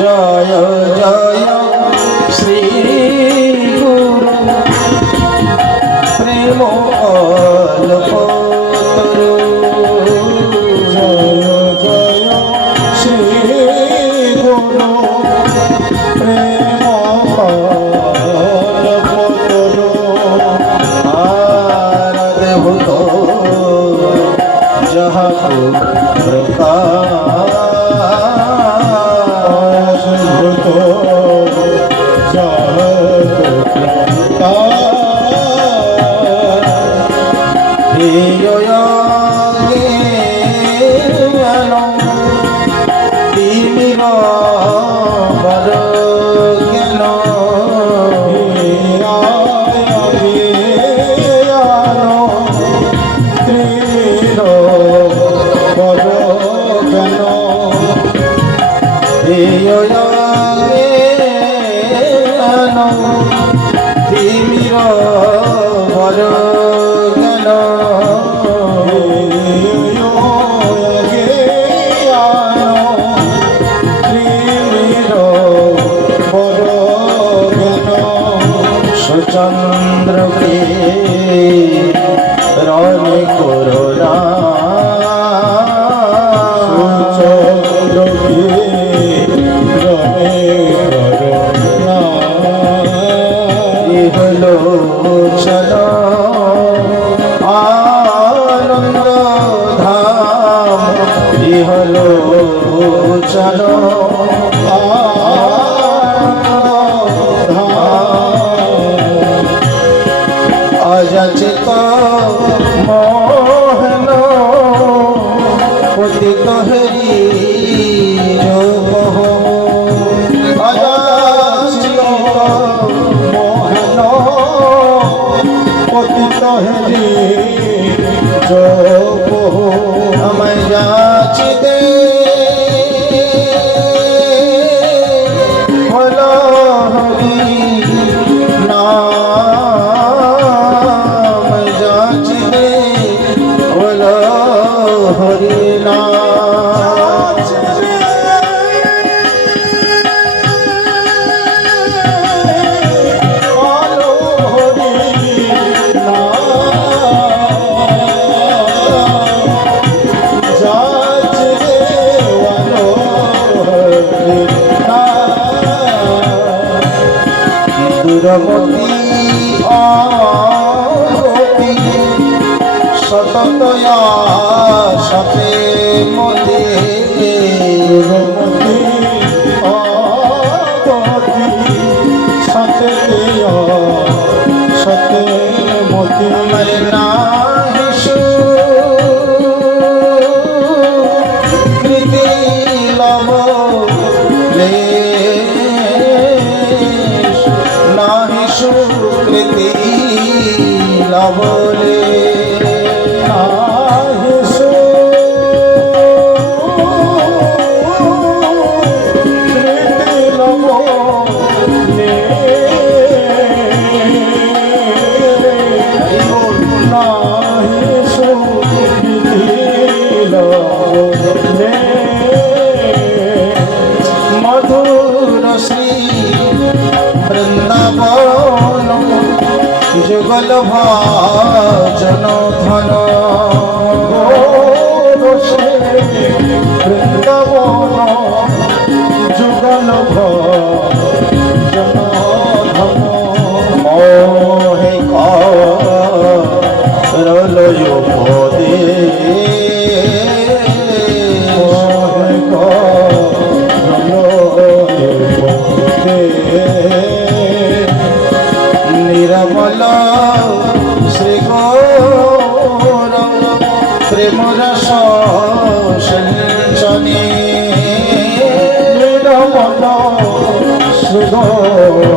জয় জয় শ্রী গুরু প্রেম কল্পতরু। জয় জয় শ্রী গুরু প্রেম কল্পতরু। আরাধভূত যাহাকু প্রকাশ চন্দ্রকে রণে corona চন্দ্রকে রণে corona. হলো চলো আনন্দ ধাম হলো চলো অযাচিত মোহন পতিত হেরি অযাচিত মোহন পতিত হেরি আমায় যাচিতে হলো হরি নাম যাচিতে হলো হরি নাম। দুরমতি অগতি সততয়া সতে মতে দুরমতি অগতি সতে সতে মতি। আমার নাহিষু কৃতি লব লেশ নাহিষু কৃতি লবলে নাহিষু কৃতি লবলে। নাহিষু কৃতি লবলে। মধুর শ্রী বৃন্দাবন যুগল ভাজন ধন বৃন্দাবন যুগল ভজন ধন। মোহে করলয় পদে মোহে নিরমল শ্রী গৌর প্রেম রস সিঞ্চনে নিরমল শ্রী গৌর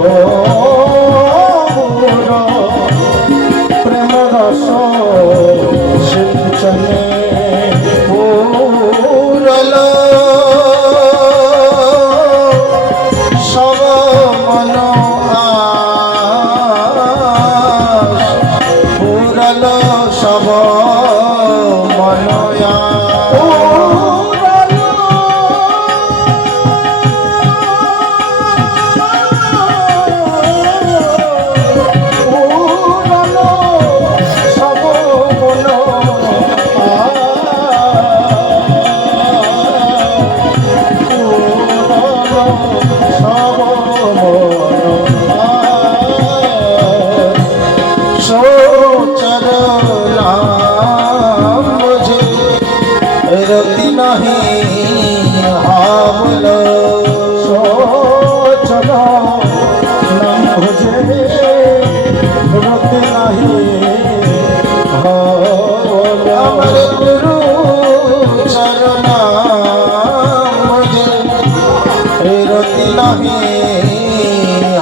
নাহি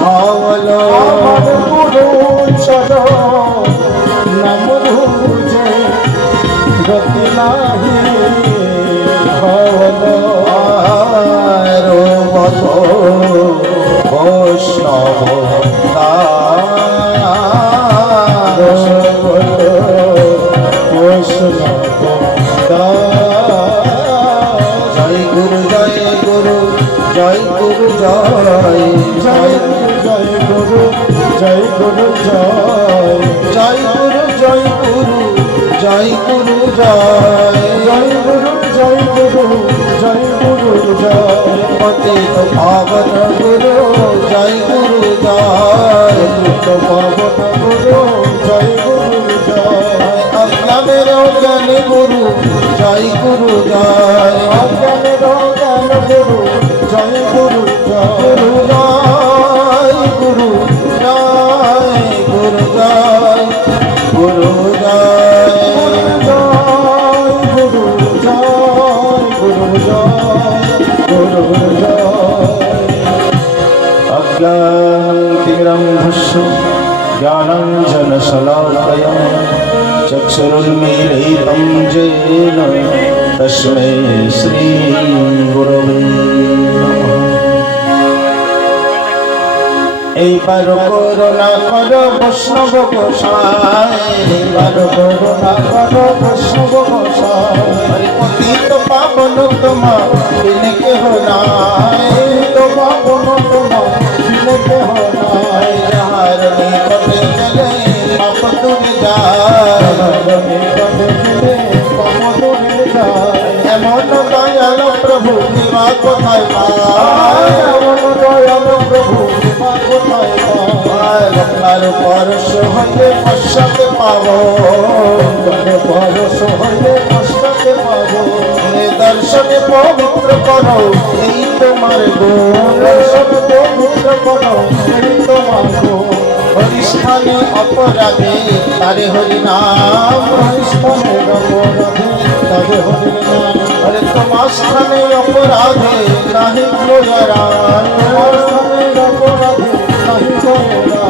হল আমার গুরু চরণ নাম রুজে গতি নাহি হল রূপত বৈষ্ণব দাস বৈষ্ণব জয় গুরু জয় গুরু জয় গুরু জয় জয় গুরু জয় গুরু জয় জয় গুরু জয় গুরু জয় গুরু জয় জয় গুরু জয় গুরু জয় গুরু জয় পতিত পাবন গুরু জয় গুরু জয় তো পাবন গুরু জয় গুরু জয় অজ্ঞানের জ্ঞান গুরু জয় গুরু জয় অজ্ঞানের জ্ঞান গুরু জয় গুরু জয় গুরু জয় গুরু জয় গুরু জয় গুরু জয় গুরু জয় গুরু জয় গুরু জয় অজ্ঞানতিমিরং ভস্য জ্ঞানাঞ্জনশলাকয়া চক্ষুरुन्मीलितं येन तस्मै শ্রীগুরবে নমঃ। এইবার করুণা কর বৈষ্ণব গোসাই এইবার করুণা করো বৈষ্ণব গোসাই পতিত পাবন তোমা বিন কেহ নাই তোমা কোনো তোমা বিনে কেহ নাই যাহার নিকটে গেলে পাপ দূরে যায় নিকটে গেলে পাপ দূরে যায় এমন দয়াল প্রভু কৃপা কোথায় পায় এমন দয়াল প্রভু কৃপা কোথায় পায় আপনার পরশ হইলে পশ্চাতে পাব তবে পরশ হইলে কষ্টকে পাবো দর্শনে পবিত্র করো এই তোমার গুণ দর্শনে পবিত্র করো এই তোমার গুণ হরিস্থানে অপরাধে তারে হরি নাম স্থানের অপরাধে তবে হরির নাম হরে তোমার স্থানে অপরাধে নাহি গ্লোয়ারান তোমার স্থানের অপরাধে নাহি কয়রা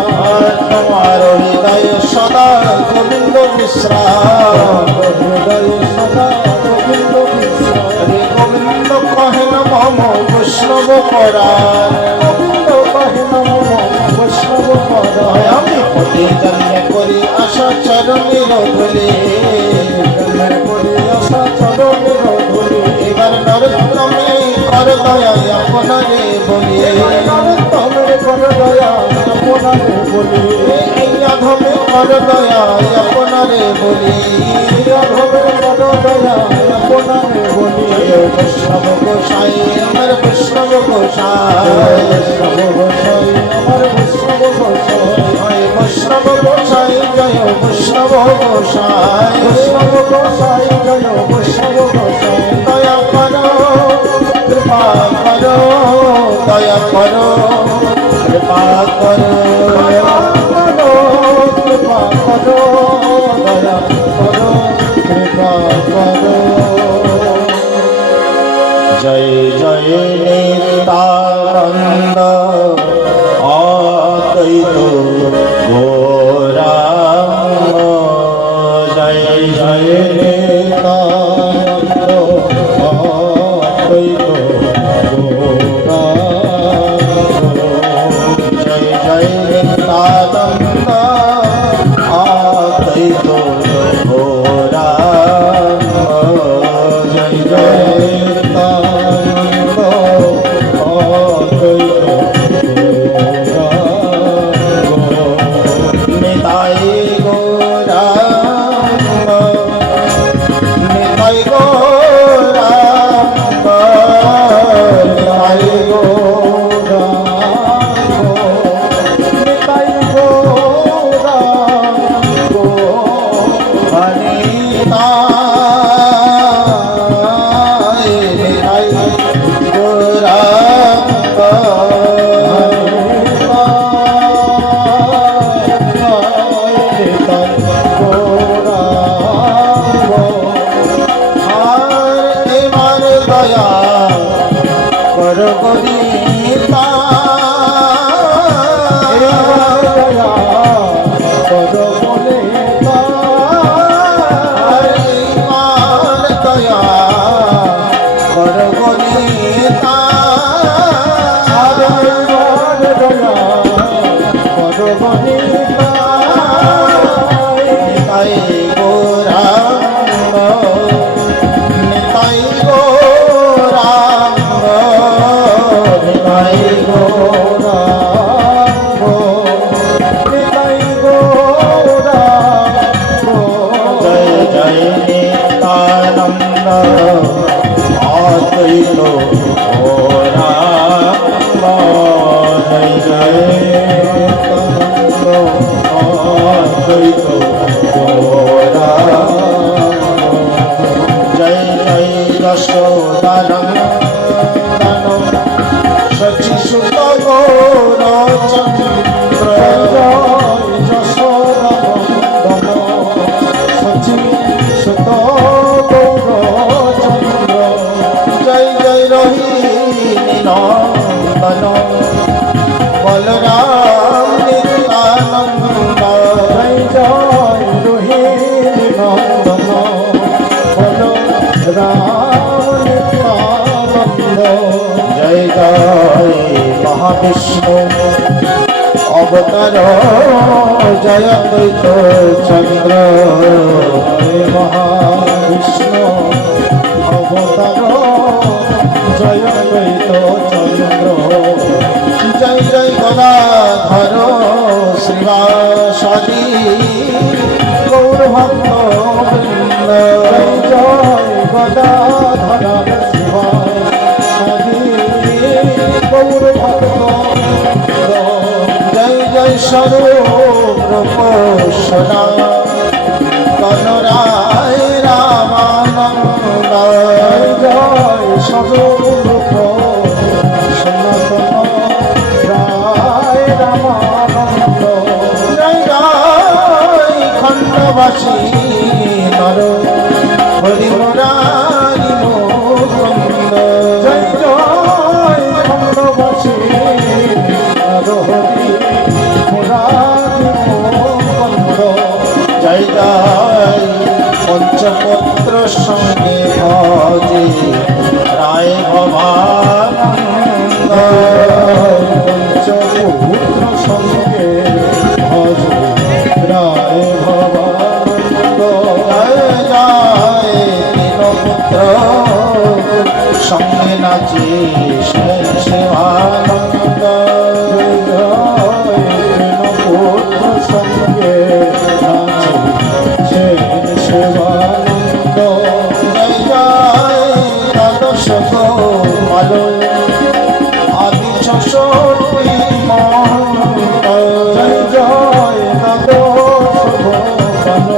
তোমার হৃদয় সদা গোবিন্দ বিশ্রাম হৃদয়ে সদা গোবিন্দ বিশ্রাম হরে গোবিন্দ কহেন মম বৈষ্ণব পরাণ গোবিন্দ কহে নমো বৈষ্ণব পরায় আমি পতি জন্মে করি আশা চরণের ধুলি জন্মের করি আশা চরণের ধুলি এবার নরোত্তমে কর দয়া আপনারে বলি তবে কর দয়া আপনারে বলি এই অধমে কর দয়া আপনারে বলি রাঘবের কর দয়া আপনারে বলি বৈষ্ণব গোসাই আমার বৈষ্ণব গোসাই বৈষ্ণব গোসাই আমার বৈষ্ণব গোসাই জয় বৈষ্ণব গোসাই জয় বৈষ্ণব গোসাই বৈষ্ণব গোসাই জয় বৈষ্ণব গোসাই দয়া করো কৃপা করো দয়া করো কৃপা করো দয়া করো কৃপা করো দয়া করো কৃপা করো জয় জয় নিত্যানন্দ অদ্বৈত গৌরাঙ্গ জয় জয় নিত্যানন্দ অদ্বৈত গৌরাঙ্গ জয় জয় নিত্যানন্দ অদ্বৈত গৌরাঙ্গ জয় জয় নিত্যানন্দ ও রাম জয় জয় নিত্যানন্দ অদ্বৈত গৌরা জয় জয় যশোদানন্দন সচিসুত গৌরচন্দ্র জয় যশোদানন্দন সচিসুত গৌরচন্দ্র জয় জয় রোহিণী নন্দন বলরাম নিত্যানন্দ জয় জয় রোহিণী নন্দন বলো রাম নিত্যানন্দ জয় জয় মহাবিষ্ণু অবতার জয় দ্বৈত চন্দ্র জয় মহাবিষ্ণু অবতার জয় দ্বৈত চন্দ্র জয় জয় গদাধর শ্রীবাসাদি গৌরভক্ত বৃন্দ জয় জয় গদাধর শিবা গৌর ভক্ত জয় জয় স্বরূপ রূপ সদা কনরায় রামানন্দ জয় জয় সর্বরূপ সনাতন রায় রামানন্দ জয় জয় খণ্ডবাসী নর হরি মুরারি মুকুন্দ জয় জয় খণ্ডবাসী নরহরি মুরারি মুকুন্দ জয় জয় পঞ্চপুত্র সঙ্গে ভজে রায় ভবানন্দ পঞ্চপুত্র সঙ্গে ভজ রায় ভবানন্দ জয় জয় দীনপুত্র সঙ্গে নাচে শিবানন্দ পুত্র সঙ্গে নাচে শিবানন্দ জয় জয় দ্বাদশ গোপাল আদি চষট্টি মহন্ত জয় জয় দ্বাদশ গোপাল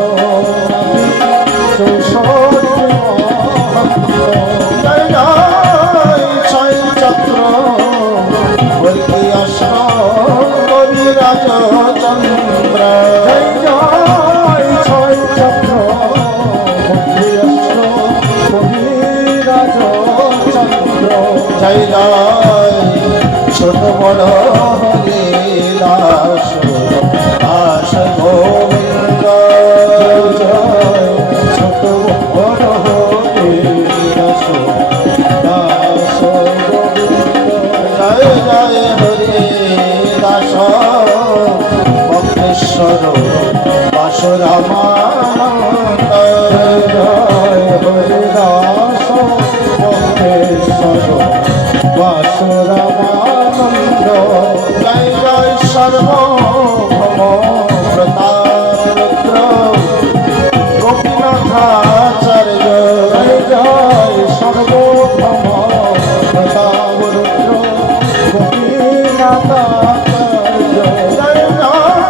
চৌষট্টি মহন্ত জয় জয় ছয় চক্র বলকি কবিরাজ চন্দ্র জয় জয় ছয় চক্র বন্ধিয়স্ত্র কবিরাজ চন্দ্র জয় জয় ছোট বড় লীলাস দাস গোবিন্দ জয় ছোট বড় দাস দাস গোবিন্দ জয় জয় হরি দাস ভক্তেশ্বর বাসুরামানন্দ জয় হরিদাস ভক্তেশ্বর বাসুরামানন্দ জয় জয় সর্বভৌম প্রতাপ গোপীনাথাচার্য জয় জয় সর্বভৌম প্রতাপ রুদ্র গোপীনাথাচার্য জয় জয়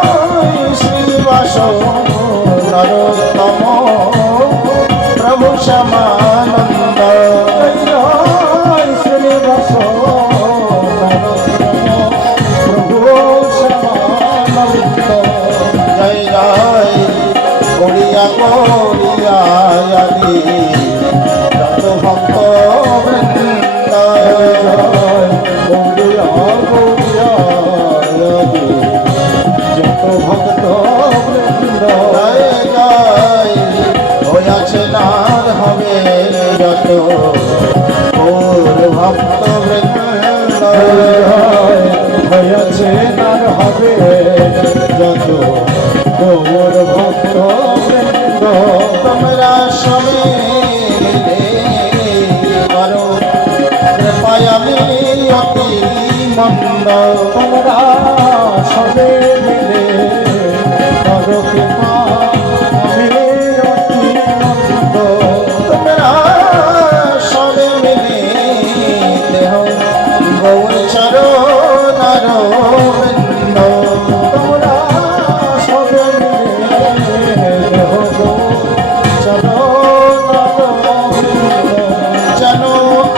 শ্রীবাস নরোত্তম প্রভু শ্যামানন্দ জয় জয় শ্রীবাস প্রভু শ্যামানন্দ জয় জয় গড়িয়া গড়িয়া আদি যত ভক্ত বৃন্দ জয় গৌরিয়া গৌরিয়া যত ভক্ত বৃন্দ জয় জয় হইয়াছে নার হবে যত গৌর ভক্ত বৃন্দ হয়েছে তার হবে যত গৌর ভক্ত বৃন্দ তোমরা সবে করো কৃপায় আমি অতি মন্দ তোমরা সবে মিলে করো কৃপা আমি অতি মন্দ তোমরা সবে মিলে চরণার বৃন্দ তোমরা সবে মিলে দেহ গো চলো যেন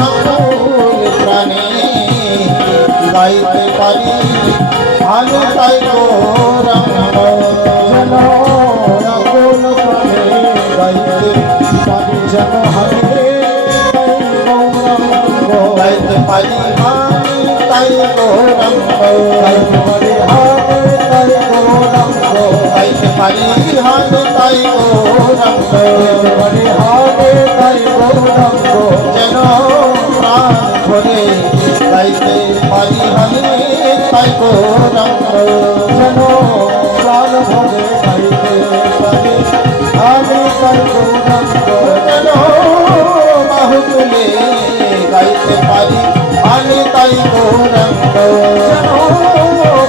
আকুল প্রাণে গাইতে পারি ভালো তাই গৌরাঙ্গ যেন আকুল প্রাণে গাইতে পারি যেন হাতে গৌরাঙ্গ গাইতে পারি আমি তাই গৌরাঙ্গ গাইতে পারি হাতে তাই গৌরাঙ্গ গাইতে পারি হাতে তাই গৌরাঙ্গ গাইতে পারি হাতে তাই গৌরাঙ্গ যেন প্রাণ ভরে গাইতে পারি আমি তাই গৌরাঙ্গ যেন প্রাণ ভরে গাইতে পারি আমি তাই গৌরাঙ্গ যেন বাহু তুলে গাইতে পারি আমি তাই গৌরাঙ্গ যেন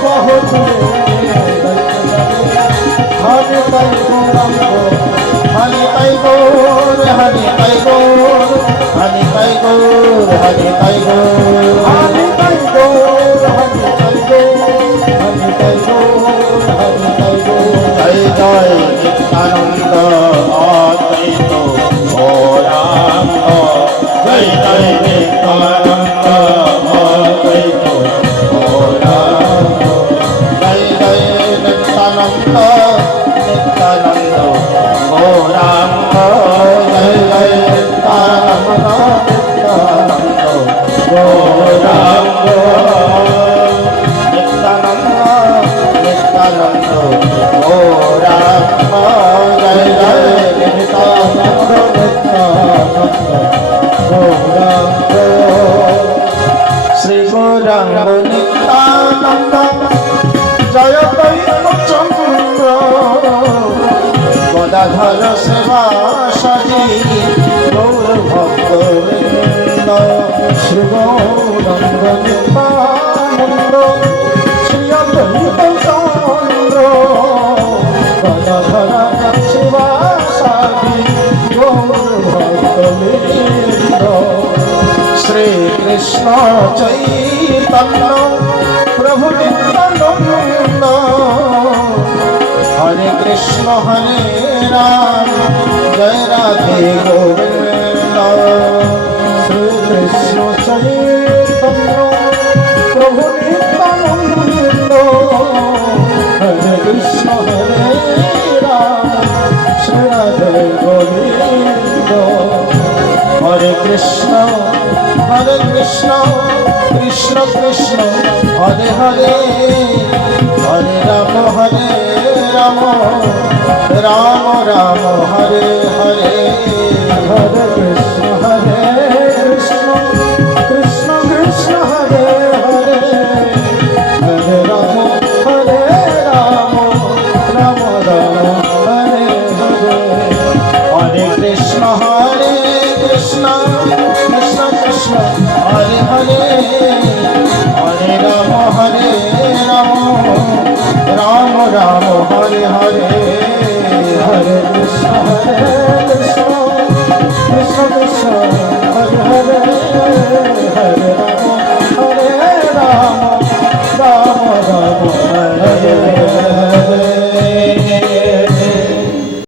বাহু তুলে গাইতে পারি আমি তাই গৌরাঙ্গ হানি তাই গৌর হানি তাই গৌর হানি তাই গৌর হানি তাই গৌর আমি তাই গৌর আমি তাই গৌর আমি তাই গৌর আমি তাই গৌর জয় জয় নিত্যানন্দ অদ্বৈত গৌরাঙ্গ জয় জয় নিত্যানন্দ অদ্বৈত গৌরাঙ্গ জয় জয় নিত্যানন্দ নিত্যানন্দ গৌরাঙ্গ জয় জয় নিত্যানন্দ নিত্যানন্দ গৌরাঙ্গ নিত্যানন্দ নিত্যানন্দ গৌরাঙ্গ জয় জয় নিত্যানন্দ গৌরাঙ্গ শ্রী গৌরাঙ্গ নিত্যানন্দ জয় চন্দ্র গদাধর সেবা সাজি গৌর ভক্ত বৃন্দ শ্রী গৌরাঙ্গ নিত্যানন্দ শ্রী অদ্বৈত চন্দ্র গদাধর শিবাসাদি গৌর ভক্তবৃন্দ শ্রী কৃষ্ণ চৈতন্য প্রভু নিত্যানন্দ হরে কৃষ্ণ হরে রাম জয় রাধে গোবিন্দ শ্রী কৃষ্ণ চৈতন্য প্রভু নিত্যানন্দ হরে কৃষ্ণ হরে রাম শ্রী রাধে গোবিন্দ হরে কৃষ্ণ কৃষ্ণ কৃষ্ণ হরে হরে হরে রাম রাম রাম হরে হরে হরে কৃষ্ণ কৃষ্ণ কৃষ্ণ হরে হরে হরে রাম রাম রাম হরে হরে হরে কৃষ্ণ কৃষ্ণ কৃষ্ণ হরে হরে হরে রাম রাম রাম হরে হরে হরে কৃষ্ণ কৃষ্ণ কৃষ্ণ